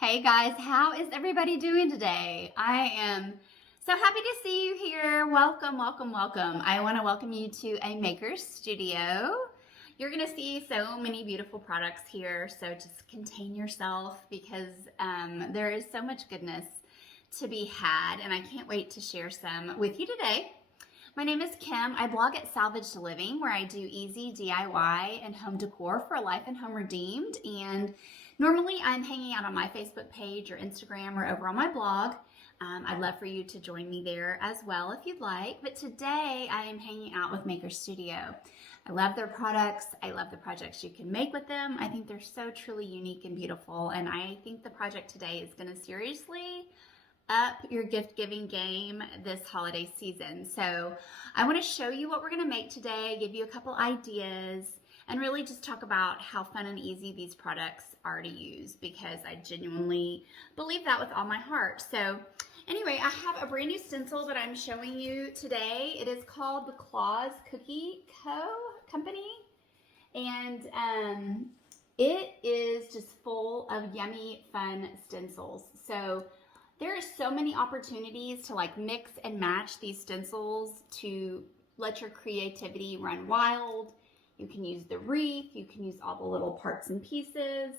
Hey guys, how is everybody doing today? I am so happy to see you here. Welcome, welcome, welcome. I want to welcome you to a maker's studio. You're going to see so many beautiful products here, so just contain yourself because there is so much goodness to be had, and I can't wait to share some with you today. My name is Kim. I blog at SalvagedLiving, where I do easy DIY and home decor for life and home redeemed. And normally I'm hanging out on my Facebook page or Instagram or over on my blog. I'd love for you to join me there as well if you'd like. But today I am hanging out with Maker Studio. I love their products. I love the projects you can make with them. I think they're so truly unique and beautiful. And I think the project today is going to seriously up your gift giving game this holiday season. So I want to show you what we're going to make today, give you a couple ideas, and really just talk about how fun and easy these products are to use, because I genuinely believe that with all my heart. So anyway, I have a brand new stencil that I'm showing you today. It is called the Claus Cookie Company, and it is just full of yummy, fun stencils. So there are so many opportunities to like mix and match these stencils to let your creativity run wild. You can use the wreath, you can use all the little parts and pieces.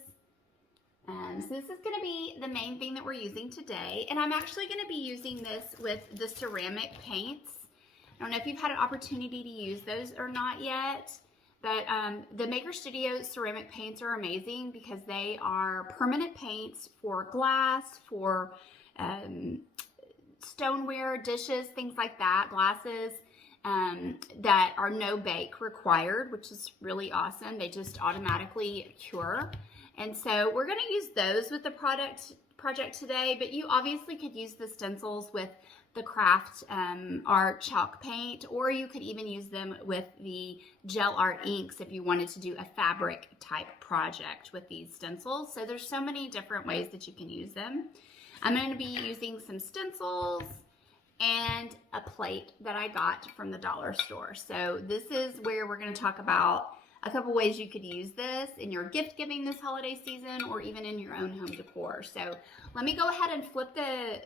So this is going to be the main thing that we're using today. And I'm actually going to be using this with the ceramic paints. I don't know if you've had an opportunity to use those or not yet, but the Maker Studio ceramic paints are amazing because they are permanent paints for glass, for stoneware, dishes, things like that, glasses, that are no bake required, which is really awesome. They just automatically cure. And so we're going to use those with the project today, but you obviously could use the stencils with the craft art chalk paint, or you could even use them with the gel art inks if you wanted to do a fabric type project with these stencils. So there's so many different ways that you can use them. I'm going to be using some stencils and a plate that I got from the dollar store. So this is where we're going to talk about a couple ways you could use this in your gift giving this holiday season, or even in your own home decor. So let me go ahead and flip the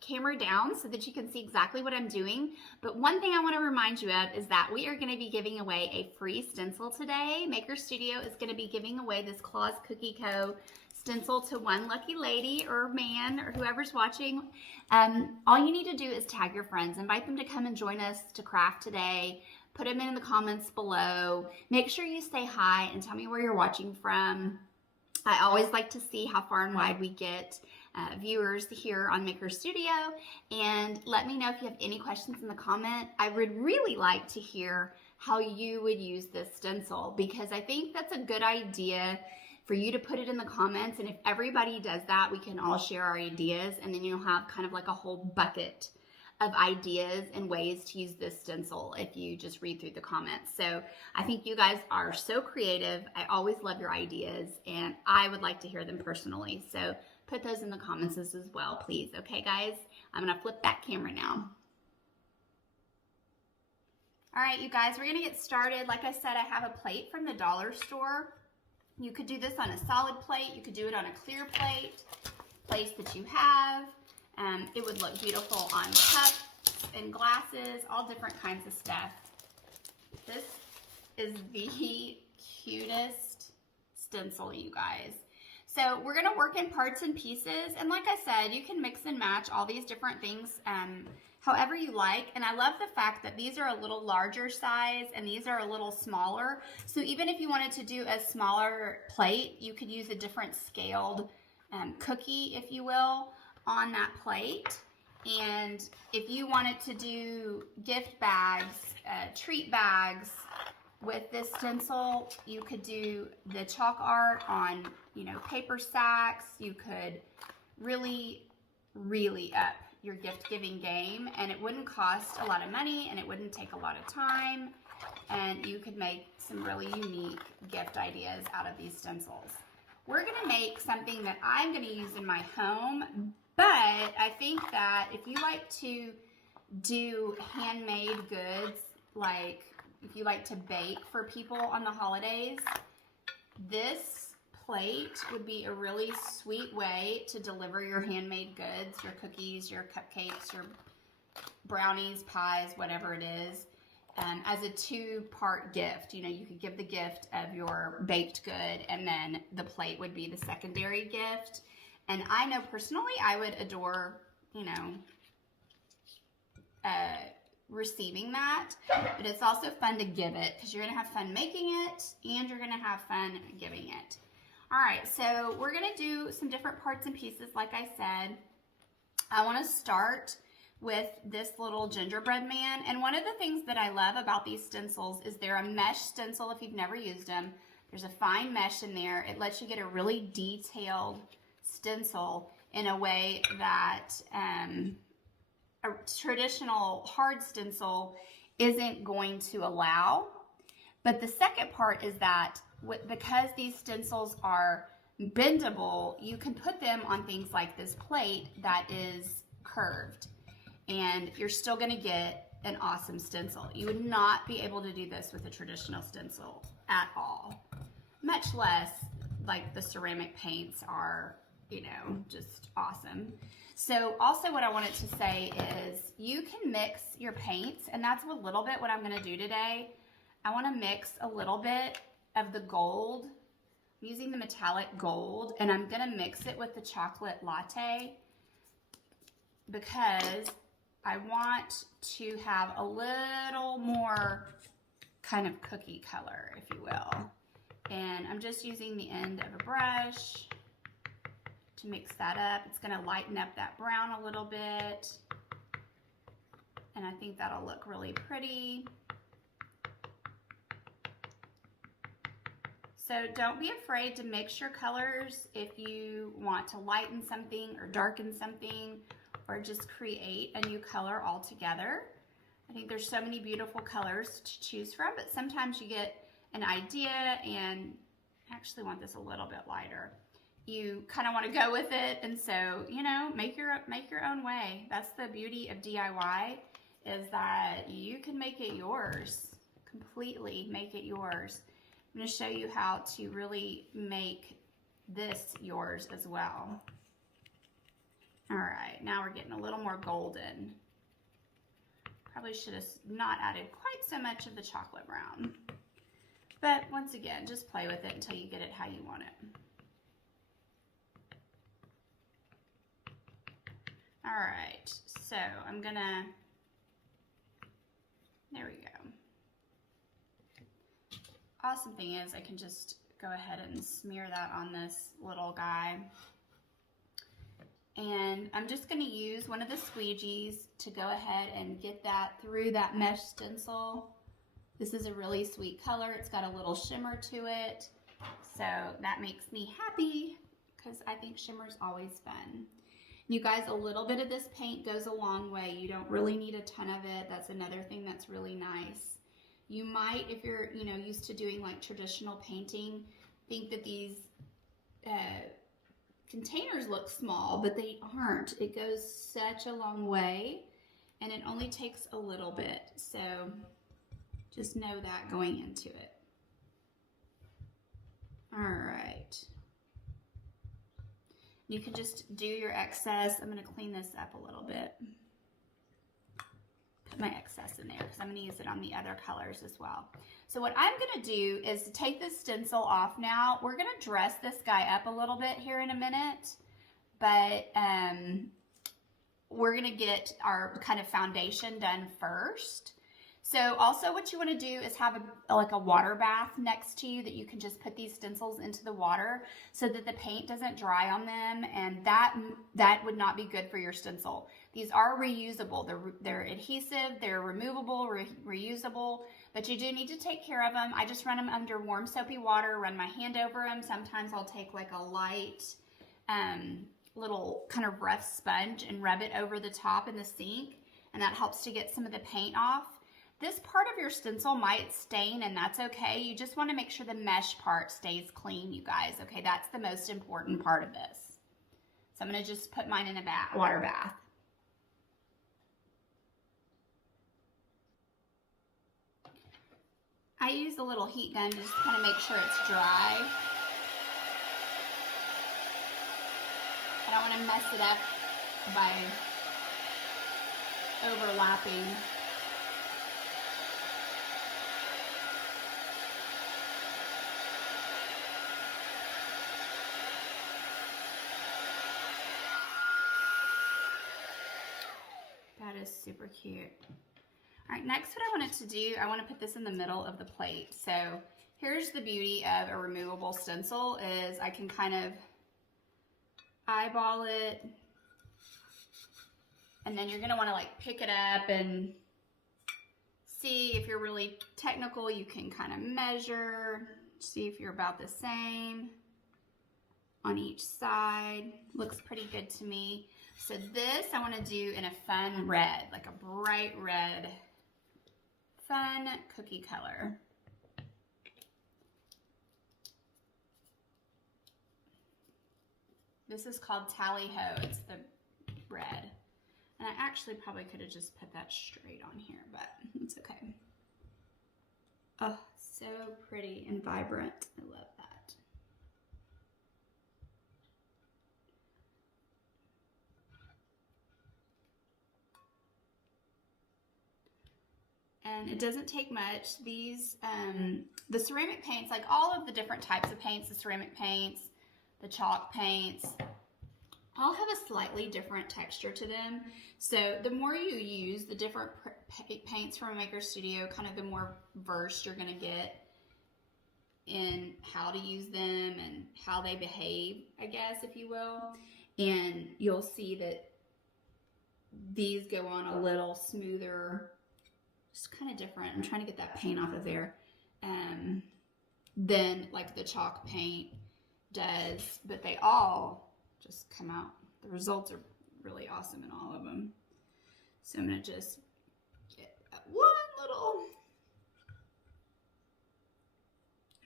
camera down so that you can see exactly what I'm doing. But one thing I want to remind you of is that we are going to be giving away a free stencil today. Maker Studio is going to be giving away this Claus Cookie Co. stencil to one lucky lady or man or whoever's watching. All you need to do is tag your friends, invite them to come and join us to craft today. Put them in the comments below. Make sure you say hi and tell me where you're watching from. I always like to see how far and wide we get viewers here on Maker Studio, and let me know if you have any questions in the comment. I would really like to hear how you would use this stencil, because I think that's a good idea for you to put it in the comments, and if everybody does that, we can all share our ideas, and then you'll have kind of like a whole bucket of ideas and ways to use this stencil if you just read through the comments. So I think you guys are so creative. I always love your ideas, and I would like to hear them personally. So put those in the comments as well, please. Okay, guys? I'm going to flip that camera now. All right, you guys, we're going to get started. Like I said, I have a plate from the dollar store. You could do this on a solid plate. You could do it on a clear plate, place that you have. It would look beautiful on cups and glasses, all different kinds of stuff. This is the cutest stencil, you guys. So we're going to work in parts and pieces. And like I said, you can mix and match all these different things however you like. And I love the fact that these are a little larger size and these are a little smaller. So even if you wanted to do a smaller plate, you could use a different scaled cookie, if you will, on that plate. And if you wanted to do gift bags, treat bags with this stencil, you could do the chalk art on, paper sacks. You could really, really up your gift giving game, and it wouldn't cost a lot of money and it wouldn't take a lot of time, and you could make some really unique gift ideas out of these stencils. We're going to make something that I'm going to use in my home, but I think that if you like to do handmade goods, like if you like to bake for people on the holidays, this plate would be a really sweet way to deliver your handmade goods, your cookies, your cupcakes, your brownies, pies, whatever it is, as a two-part gift. You know, you could give the gift of your baked good, and then the plate would be the secondary gift. And I know personally I would adore, you know, receiving that, but it's also fun to give it because you're going to have fun making it and you're going to have fun giving it. All right, so we're going to do some different parts and pieces. Like I said, I want to start with this little gingerbread man. And one of the things that I love about these stencils is they're a mesh stencil. If you've never used them, there's a fine mesh in there. It lets you get a really detailed stencil in a way that a traditional hard stencil isn't going to allow. But the second part is that because these stencils are bendable, you can put them on things like this plate that is curved, and you're still going to get an awesome stencil. You would not be able to do this with a traditional stencil at all, much less like the ceramic paints are, you know, just awesome. So also what I wanted to say is you can mix your paints, and that's a little bit what I'm going to do today. I want to mix a little bit of the gold. I'm using the metallic gold, and I'm going to mix it with the chocolate latte because I want to have a little more kind of cookie color, if you will. And I'm just using the end of a brush to mix that up. It's going to lighten up that brown a little bit, and I think that'll look really pretty. So don't be afraid to mix your colors if you want to lighten something or darken something or just create a new color altogether. I think there's so many beautiful colors to choose from, but sometimes you get an idea and actually want this a little bit lighter. You kind of want to go with it, and so, you know, make your own way. That's the beauty of DIY, is that you can make it yours, completely make it yours. I'm going to show you how to really make this yours as well. All right, now we're getting a little more golden. Probably should have not added quite so much of the chocolate brown. But once again, just play with it until you get it how you want it. All right, so I'm gonna, there we go. Awesome thing is I can just go ahead and smear that on this little guy. And I'm just going to use one of the squeegees to go ahead and get that through that mesh stencil. This is a really sweet color. It's got a little shimmer to it. So that makes me happy because I think shimmer's always fun. You guys, a little bit of this paint goes a long way. You don't really need a ton of it. That's another thing that's really nice. You might, if you're, you know, used to doing like traditional painting, think that these containers look small, but they aren't. It goes such a long way, and it only takes a little bit. So just know that going into it. All right. You can just do your excess. I'm going to clean this up a little bit. Put my excess in there because I'm going to use it on the other colors as well. So what I'm going to do is to take this stencil off now. We're going to dress this guy up a little bit here in a minute, but we're going to get our kind of foundation done first. So also what you want to do is have like a water bath next to you that you can just put these stencils into the water so that the paint doesn't dry on them, and that would not be good for your stencil. These are reusable. They're adhesive, they're removable, reusable, but you do need to take care of them. I just run them under warm soapy water, run my hand over them. Sometimes I'll take like a light little kind of rough sponge and rub it over the top in the sink, and that helps to get some of the paint off. This part of your stencil might stain, and that's okay. You just want to make sure the mesh part stays clean, you guys. Okay, that's the most important part of this. So I'm going to just put mine in a water bath. I use a little heat gun to just kind of make sure it's dry. I don't want to mess it up by overlapping. That is super cute. All right, next what I wanted to do, I want to put this in the middle of the plate. So here's the beauty of a removable stencil is I can kind of eyeball it, and then you're going to want to like pick it up and see if you're really technical. You can kind of measure, see if you're about the same on each side. Looks pretty good to me. So this I want to do in a fun red, like a bright red, fun cookie color. This is called Tally Ho. It's the red. And I actually probably could have just put that straight on here, but it's okay. Oh, so pretty and vibrant. I love that. And it doesn't take much. These, the ceramic paints, like all of the different types of paints, the ceramic paints, the chalk paints, all have a slightly different texture to them. So the more you use the different paints from a maker studio, kind of the more versed you're gonna get in how to use them and how they behave, I guess, if you will. And you'll see that these go on a little smoother, just kind of different. I'm trying to get that paint off of there. Than like the chalk paint does, but they all just come out. The results are really awesome in all of them. So I'm gonna just get one little,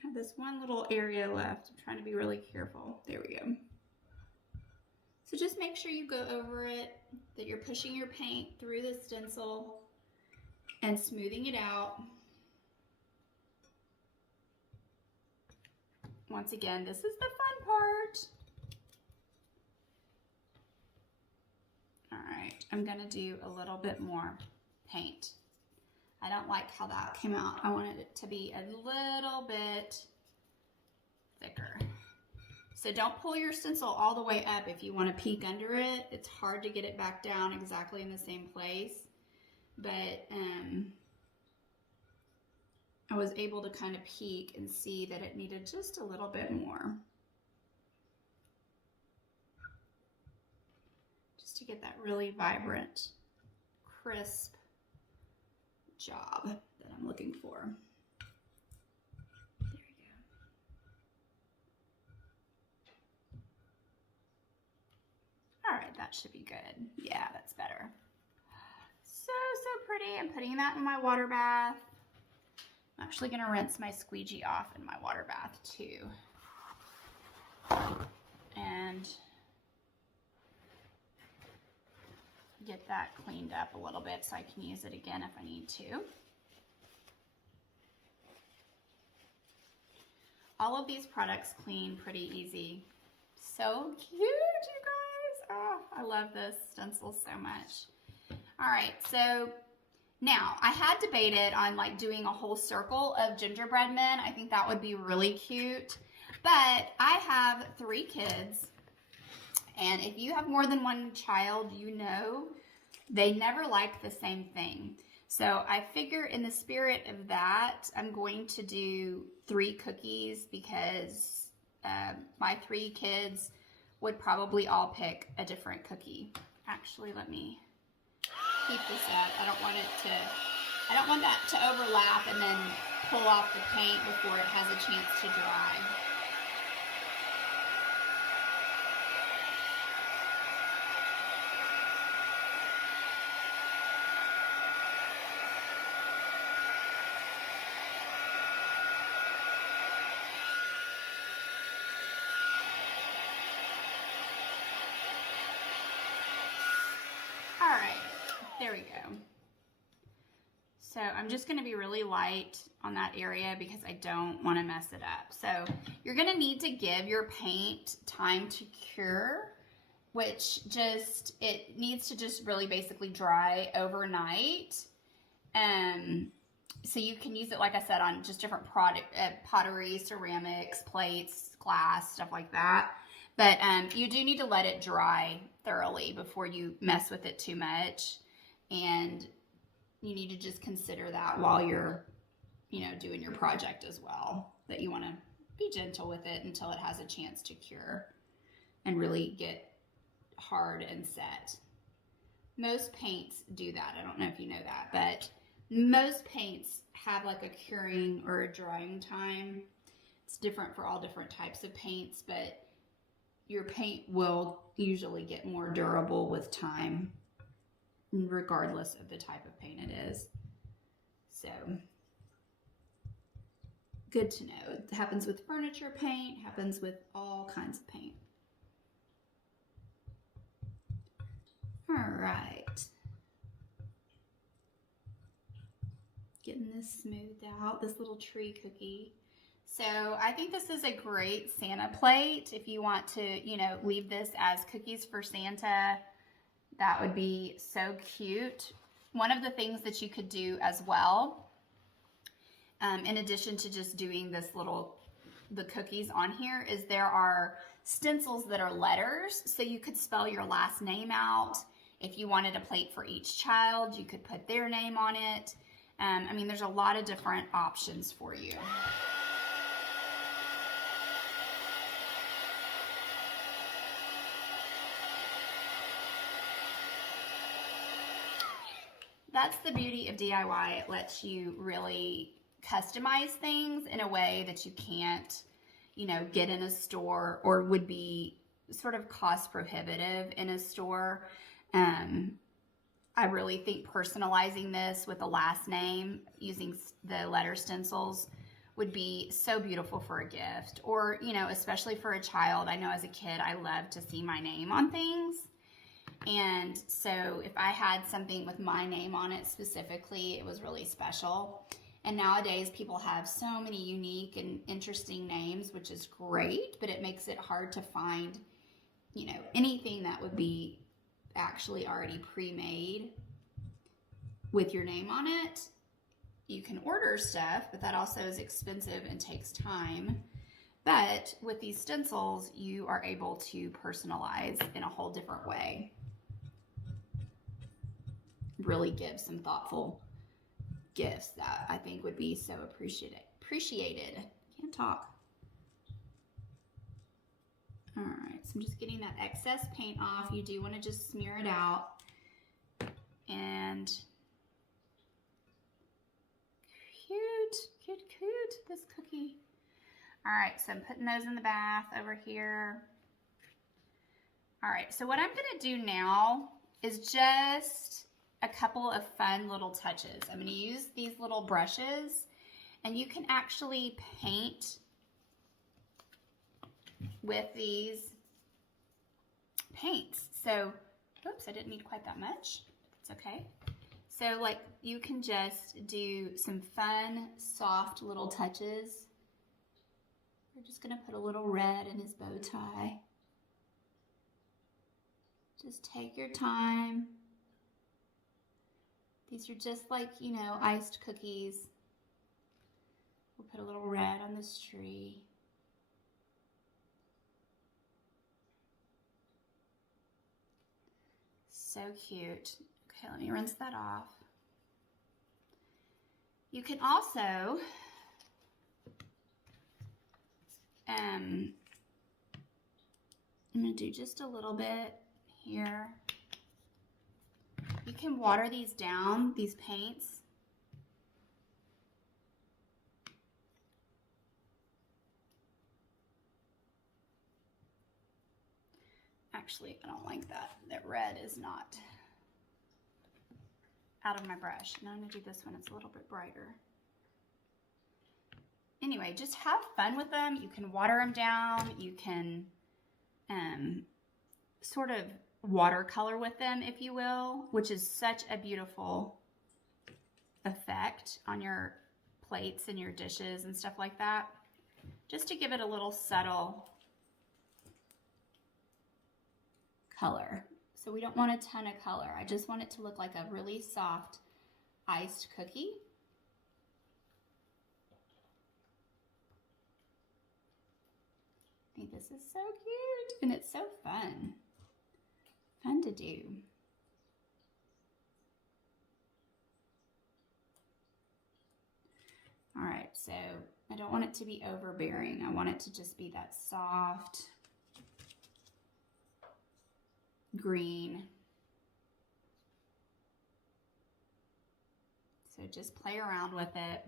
I have this one little area left. I'm trying to be really careful. There we go. So just make sure you go over it, that you're pushing your paint through the stencil and smoothing it out. Once again, this is the fun part. All right, I'm gonna do a little bit more paint. I don't like how that came out. I wanted it to be a little bit thicker. So don't pull your stencil all the way up if you want to peek under it. It's hard to get it back down exactly in the same place. But I was able to kind of peek and see that it needed just a little bit more. Just to get that really vibrant, crisp job that I'm looking for. There we go. All right, that should be good. Yeah, that's better. So pretty. I'm putting that in my water bath. I'm actually gonna rinse my squeegee off in my water bath too. And get that cleaned up a little bit so I can use it again if I need to. All of these products clean pretty easy. So cute, you guys. Oh, I love this stencil so much. All right, so now I had debated on like doing a whole circle of gingerbread men. I think that would be really cute. But I have 3 kids, and if you have more than one child, you know they never like the same thing. So I figure in the spirit of that, I'm going to do 3 cookies because my 3 kids would probably all pick a different cookie. Actually, let me keep this up. I don't want that to overlap and then pull off the paint before it has a chance to dry. All right, there we go. So I'm just gonna be really light on that area because I don't wanna mess it up. So you're gonna need to give your paint time to cure which it needs to just really basically dry overnight. So you can use it, like I said, on just different pottery, ceramics, plates, glass, stuff like that. But you do need to let it dry thoroughly before you mess with it too much. And you need to just consider that while you're, doing your project as well, that you want to be gentle with it until it has a chance to cure and really get hard and set. Most paints do that. I don't know if you know that, but most paints have like a curing or a drying time. It's different for all different types of paints, but your paint will usually get more durable with time, regardless of the type of paint it is. So, good to know. It happens with furniture paint, happens with all kinds of paint. All right. Getting this smoothed out, this little tree cookie. So I think this is a great Santa plate. If you want to, leave this as cookies for Santa, that would be so cute. One of the things that you could do as well, in addition to just doing the cookies on here, is there are stencils that are letters. So you could spell your last name out. If you wanted a plate for each child, you could put their name on it. There's a lot of different options for you. That's the beauty of DIY. It lets you really customize things in a way that you can't, get in a store, or would be sort of cost prohibitive in a store. I really think personalizing this with a last name using the letter stencils would be so beautiful for a gift, or, especially for a child. I know as a kid, I love to see my name on things. And so if I had something with my name on it specifically, it was really special. And nowadays people have so many unique and interesting names, which is great, but it makes it hard to find, anything that would be actually already pre-made with your name on it. You can order stuff, but that also is expensive and takes time. But with these stencils, you are able to personalize in a whole different way. Really give some thoughtful gifts that I think would be so appreciated. Can't talk. All right, so I'm just getting that excess paint off. You do want to just smear it out. And cute, this cookie. All right, so I'm putting those in the bath over here. All right, so what I'm gonna do now is just a couple of fun little touches. I'm gonna use these little brushes, and you can actually paint with these paints. So, oops, I didn't need quite that much. It's okay. So like you can just do some fun, soft little touches. We're just gonna put a little red in his bow tie. Just take your time. These are just like, iced cookies. We'll put a little red on this tree. So cute. Okay, let me rinse that off. You can also I'm going to do just a little bit here. You can water these down, these paints. Actually, I don't like that. That red is not out of my brush. Now I'm going to do this one. It's a little bit brighter. Anyway, just have fun with them. You can water them down. You can sort of watercolor with them, if you will, which is such a beautiful effect on your plates and your dishes and stuff like that. Just to give it a little subtle color. So we don't want a ton of color. I just want it to look like a really soft iced cookie. I think this is so cute and it's so fun. Fun to do. All right, so I don't want it to be overbearing. I want it to just be that soft green. So just play around with it.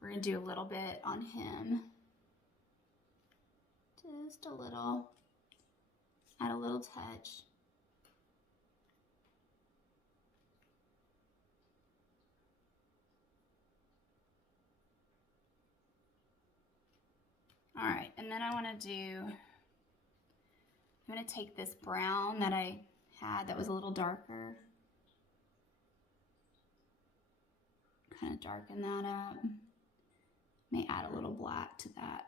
We're gonna do a little bit on him. Just a little, add a little touch. All right, and then I want to I'm going to take this brown that I had that was a little darker. Kind of darken that up. May add a little black to that.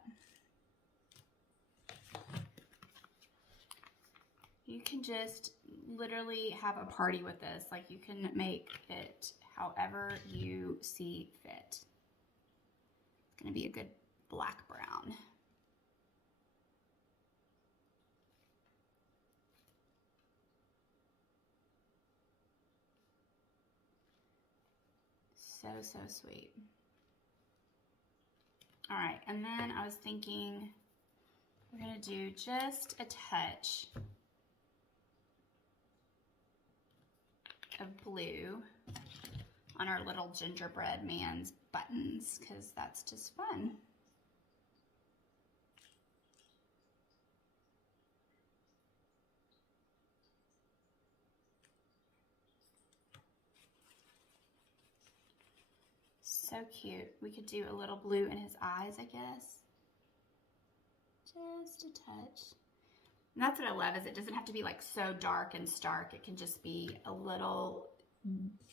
You can just literally have a party with this. Like you can make it however you see fit. It's going to be a good black brown. So, so sweet. All right, and then I was thinking we're gonna do just a touch of blue on our little gingerbread man's buttons because that's just fun. So cute. We could do a little blue in his eyes, I guess. Just a touch. And that's what I love is it doesn't have to be like so dark and stark. It can just be a little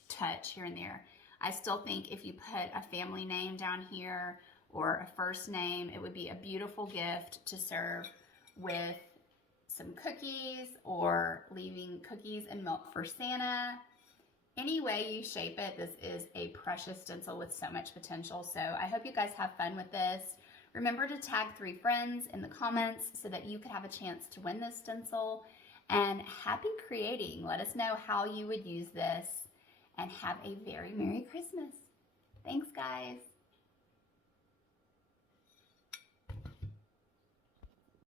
touch here and there. I still think if you put a family name down here or a first name, it would be a beautiful gift to serve with some cookies or leaving cookies and milk for Santa. Any way you shape it, this is a precious stencil with so much potential. So I hope you guys have fun with this. Remember to tag 3 friends in the comments so that you could have a chance to win this stencil. And happy creating. Let us know how you would use this. And have a very Merry Christmas. Thanks, guys.